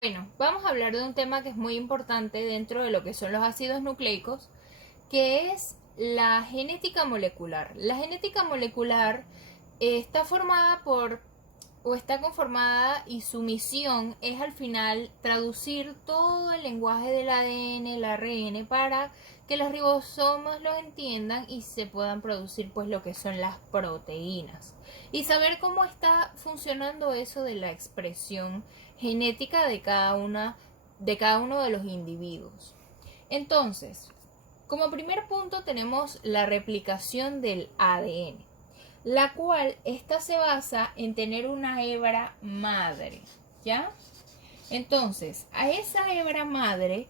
Bueno, vamos a hablar de un tema que es muy importante dentro de lo que son los ácidos nucleicos, que es la genética molecular. La genética molecular está formada por, o está conformada, y su misión es al final traducir todo el lenguaje del ADN, el ARN, para que los ribosomas lo entiendan y se puedan producir pues lo que son las proteínas. Y saber cómo está funcionando eso de la expresión genética de cada uno de los individuos. Entonces, como primer punto tenemos la replicación del ADN, la cual esta se basa en tener una hebra madre, ¿ya? Entonces, a esa hebra madre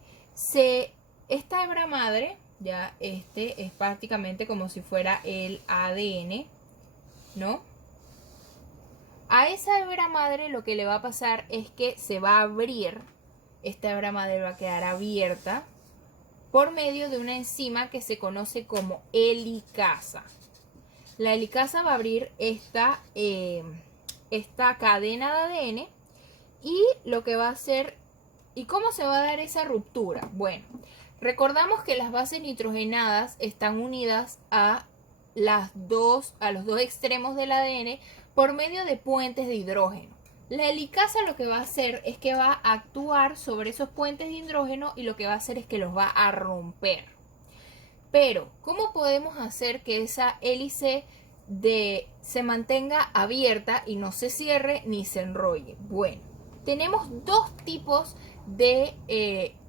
esta hebra madre, ya este es prácticamente como si fuera el ADN, ¿no? A esa hebra madre lo que le va a pasar es que se va a abrir, esta hebra madre va a quedar abierta por medio de una enzima que se conoce como helicasa. La helicasa va a abrir esta cadena de ADN y lo que va a hacer, ¿y cómo se va a dar esa ruptura? Bueno, recordamos que las bases nitrogenadas están unidas a los dos extremos del ADN por medio de puentes de hidrógeno. La helicasa lo que va a hacer es que va a actuar sobre esos puentes de hidrógeno y lo que va a hacer es que los va a romper. Pero, ¿cómo podemos hacer que esa hélice se mantenga abierta y no se cierre ni se enrolle? Bueno, tenemos dos tipos de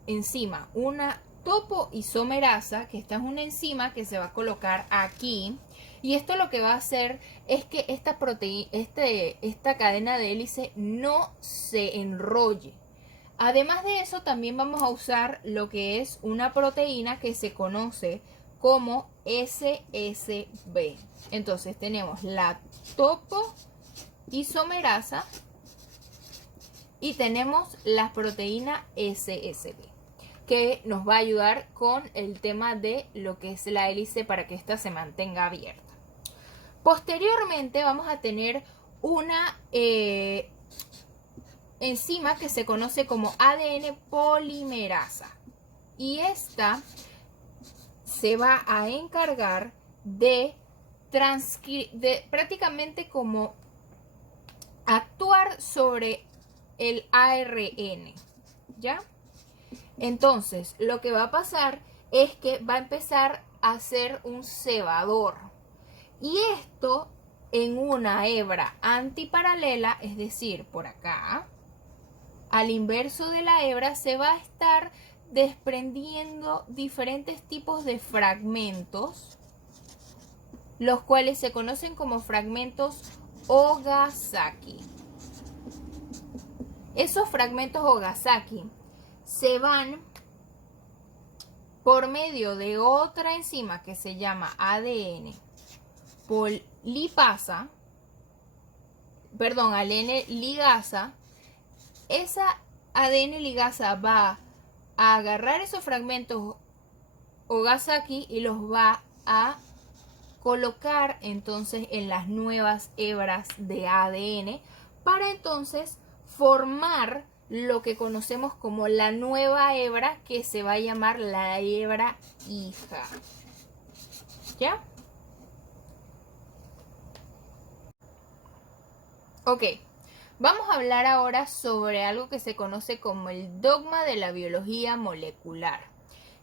enzima. Una topoisomerasa, que esta es una enzima que se va a colocar aquí. Y esto lo que va a hacer es que esta cadena de hélice no se enrolle. Además de eso, también vamos a usar lo que es una proteína que se conoce como SSB. Entonces tenemos la topoisomerasa y tenemos la proteína SSB, que nos va a ayudar con el tema de lo que es la hélice para que ésta se mantenga abierta. Posteriormente vamos a tener una enzima que se conoce como ADN polimerasa. Y esta se va a encargar de prácticamente como actuar sobre el ARN, ¿ya? Entonces, lo que va a pasar es que va a empezar a ser un cebador. Y esto en una hebra antiparalela, es decir, por acá, al inverso de la hebra, se va a estar desprendiendo diferentes tipos de fragmentos, los cuales se conocen como fragmentos Ogasaki. Esos fragmentos Ogasaki se van por medio de otra enzima que se llama ADN ligasa. Esa ADN ligasa va a agarrar esos fragmentos Ogasaki y los va a colocar entonces en las nuevas hebras de ADN para entonces formar lo que conocemos como la nueva hebra, que se va a llamar la hebra hija. ¿Ya? Ok, vamos a hablar ahora sobre algo que se conoce como el dogma de la biología molecular.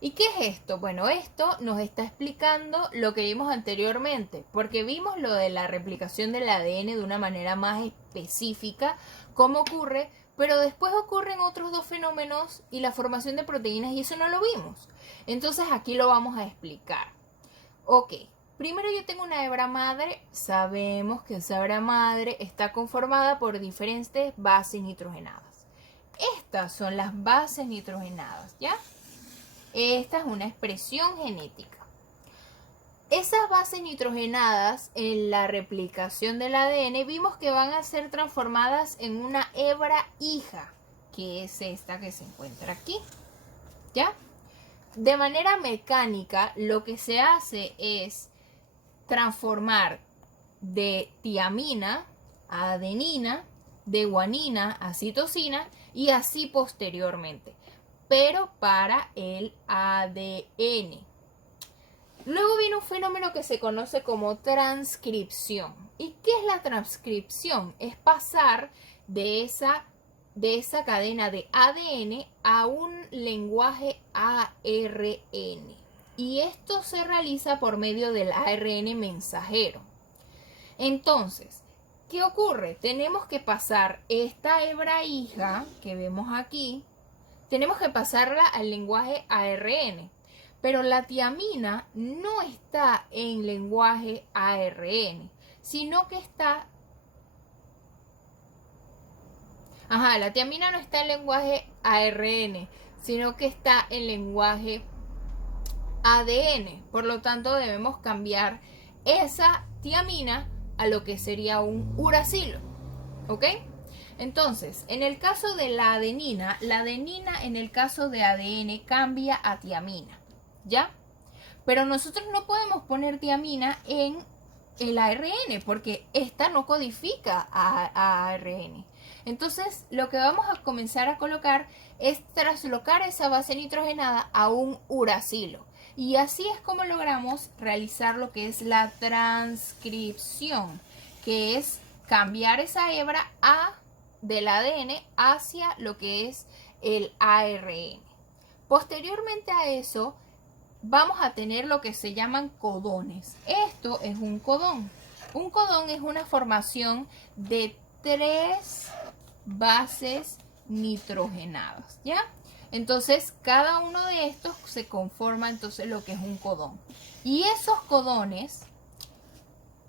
¿Y qué es esto? Bueno, esto nos está explicando lo que vimos anteriormente, porque vimos lo de la replicación del ADN de una manera más específica, cómo ocurre, pero después ocurren otros dos fenómenos y la formación de proteínas, y eso no lo vimos. Entonces aquí lo vamos a explicar. Ok, primero yo tengo una hebra madre. Sabemos que esa hebra madre está conformada por diferentes bases nitrogenadas. Estas son las bases nitrogenadas, ¿ya? Esta es una expresión genética. Esas bases nitrogenadas en la replicación del ADN vimos que van a ser transformadas en una hebra hija, que es esta que se encuentra aquí, ¿ya? De manera mecánica, lo que se hace es transformar de tiamina a adenina de guanina a citosina y así posteriormente, pero para el ADN. Luego viene un fenómeno que se conoce como transcripción. ¿Y qué es la transcripción? Es pasar de esa cadena de ADN a un lenguaje ARN. Y esto se realiza por medio del ARN mensajero. Entonces, ¿qué ocurre? Tenemos que pasar esta hebra hija que vemos aquí, tenemos que pasarla al lenguaje ARN. Pero la tiamina no está en lenguaje ARN, sino que está... la tiamina no está en lenguaje ARN, sino que está en lenguaje ADN. Por lo tanto, debemos cambiar esa tiamina a lo que sería un uracilo. ¿Ok? Entonces, en el caso de la adenina en el caso de ADN cambia a tiamina. ¿Ya? Pero nosotros no podemos poner tiamina en el ARN porque esta no codifica a ARN. Entonces, lo que vamos a comenzar a colocar es traslocar esa base nitrogenada a un uracilo. Y así es como logramos realizar lo que es la transcripción, que es cambiar esa hebra del ADN hacia lo que es el ARN. Posteriormente a eso, vamos a tener lo que se llaman codones. Esto es un codón. Un codón es una formación de 3 bases nitrogenadas, ¿ya? Entonces, cada uno de estos se conforma entonces lo que es un codón. Y esos codones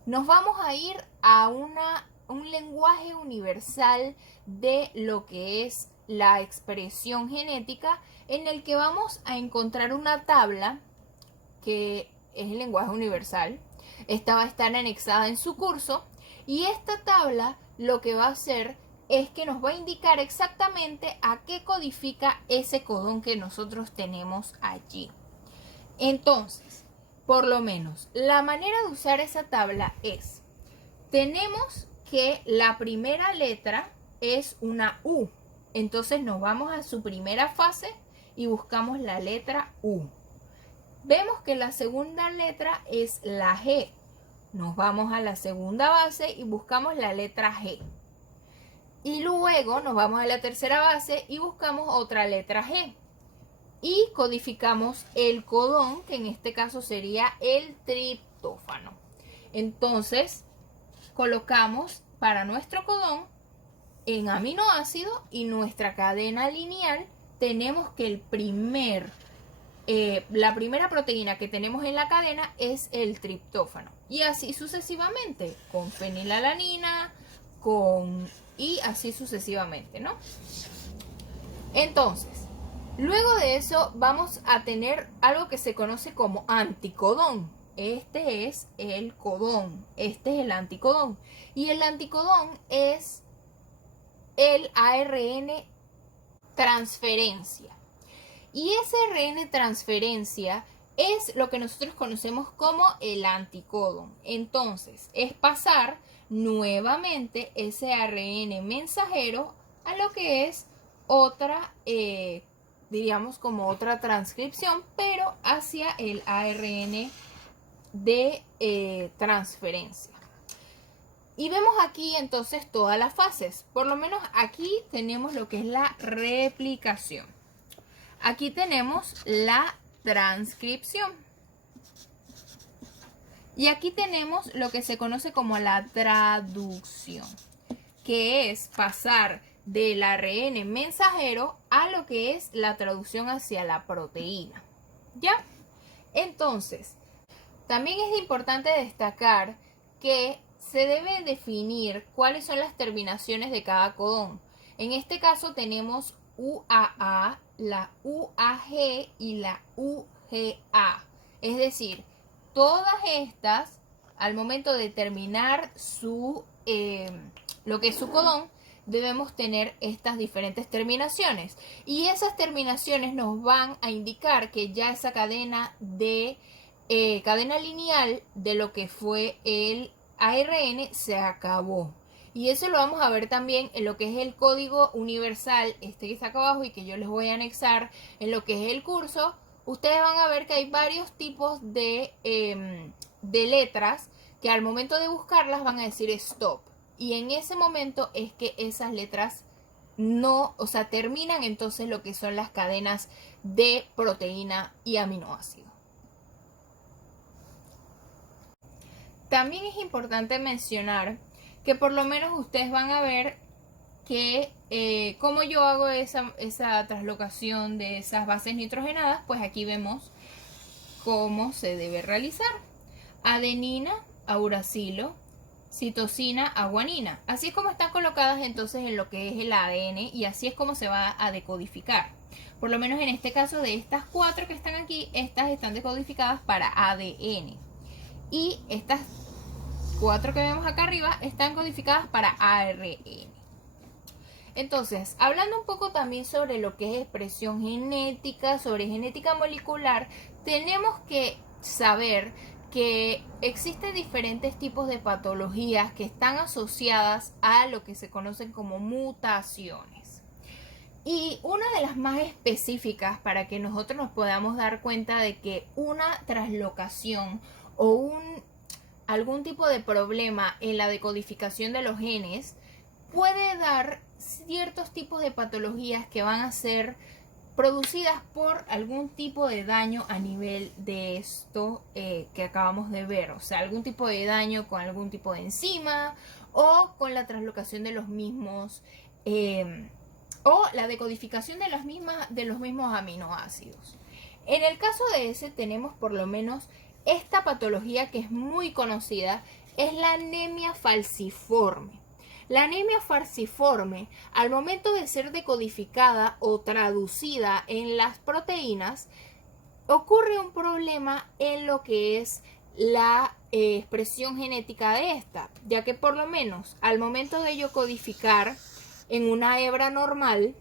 nos vamos a ir a un lenguaje universal de lo que es la expresión genética, en el que vamos a encontrar una tabla que es el lenguaje universal. Esta va a estar anexada en su curso y esta tabla lo que va a hacer es que nos va a indicar exactamente a qué codifica ese codón que nosotros tenemos allí. Entonces, por lo menos, la manera de usar esa tabla es, tenemos que la primera letra es una U. Entonces nos vamos a su primera fase y buscamos la letra U. Vemos que la segunda letra es la G. Nos vamos a la segunda base y buscamos la letra G. Y luego nos vamos a la tercera base y buscamos otra letra G. Y codificamos el codón, que en este caso sería el triptófano. Entonces, colocamos para nuestro codón en aminoácido y nuestra cadena lineal tenemos que la primera proteína que tenemos en la cadena es el triptófano. Y así sucesivamente, con fenilalanina, y así sucesivamente, ¿no? Entonces, luego de eso vamos a tener algo que se conoce como anticodón. Este es el codón, este es el anticodón. Y el anticodón es el ARN transferencia. Y ese ARN transferencia es lo que nosotros conocemos como el anticodón. Entonces, es pasar nuevamente ese ARN mensajero a lo que es otra, diríamos como otra transcripción, pero hacia el ARN de transferencia. Y vemos aquí entonces todas las fases. Por lo menos aquí tenemos lo que es la replicación. Aquí tenemos la transcripción. Y aquí tenemos lo que se conoce como la traducción, que es pasar del ARN mensajero a lo que es la traducción hacia la proteína. ¿Ya? Entonces, también es importante destacar que se debe definir cuáles son las terminaciones de cada codón. En este caso tenemos UAA, la UAG y la UGA. Es decir, todas estas, al momento de terminar lo que es su codón, debemos tener estas diferentes terminaciones. Y esas terminaciones nos van a indicar que ya esa cadena lineal de lo que fue el ARN se acabó. Y eso lo vamos a ver también en lo que es el código universal, este que está acá abajo y que yo les voy a anexar en lo que es el curso. Ustedes van a ver que hay varios tipos de letras que al momento de buscarlas van a decir stop. Y en ese momento es que esas letras no, o sea, terminan entonces lo que son las cadenas de proteína y aminoácido. También es importante mencionar que por lo menos ustedes van a ver que como yo hago esa translocación de esas bases nitrogenadas, pues aquí vemos cómo se debe realizar. Adenina a uracilo, citosina a guanina. Así es como están colocadas entonces en lo que es el ADN y así es como se va a decodificar. Por lo menos en este caso de estas 4 que están aquí, estas están decodificadas para ADN. Y estas 4 que vemos acá arriba están codificadas para ARN. Entonces, hablando un poco también sobre lo que es expresión genética, sobre genética molecular, tenemos que saber que existen diferentes tipos de patologías que están asociadas a lo que se conocen como mutaciones. Y una de las más específicas para que nosotros nos podamos dar cuenta de que una translocación o algún tipo de problema en la decodificación de los genes puede dar ciertos tipos de patologías que van a ser producidas por algún tipo de daño a nivel de esto que acabamos de ver, o sea, algún tipo de daño con algún tipo de enzima o con la translocación de los mismos o la decodificación de los mismos aminoácidos. En el caso de ese tenemos por lo menos esta patología que es muy conocida, es la anemia falciforme. La anemia falciforme, al momento de ser decodificada o traducida en las proteínas, ocurre un problema en lo que es la expresión genética de esta, ya que por lo menos al momento de yo codificar en una hebra normal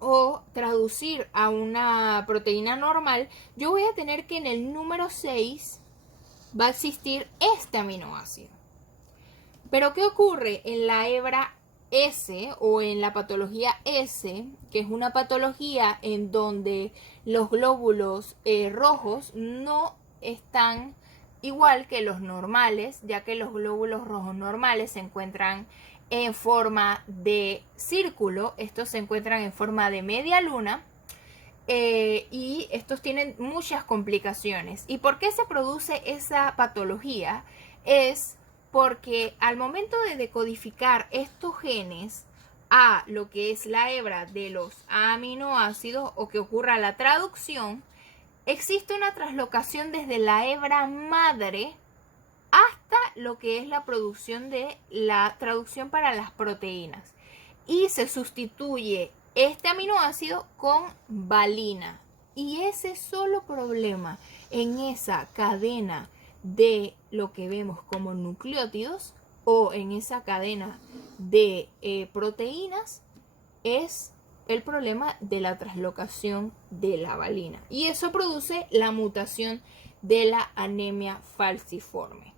o traducir a una proteína normal, yo voy a tener que en el número 6 va a existir este aminoácido. Pero ¿qué ocurre en la hebra S o en la patología S, que es una patología en donde los glóbulos rojos no están igual que los normales, ya que los glóbulos rojos normales se encuentran en forma de círculo, estos se encuentran en forma de media luna y estos tienen muchas complicaciones. ¿Y por qué se produce esa patología? Es porque al momento de decodificar estos genes a lo que es la hebra de los aminoácidos o que ocurra la traducción, existe una translocación desde la hebra madre hasta lo que es la producción de la traducción para las proteínas. Y se sustituye este aminoácido con valina. Y ese solo problema en esa cadena de lo que vemos como nucleótidos o en esa cadena de proteínas es el problema de la translocación de la valina y eso produce la mutación de la anemia falciforme.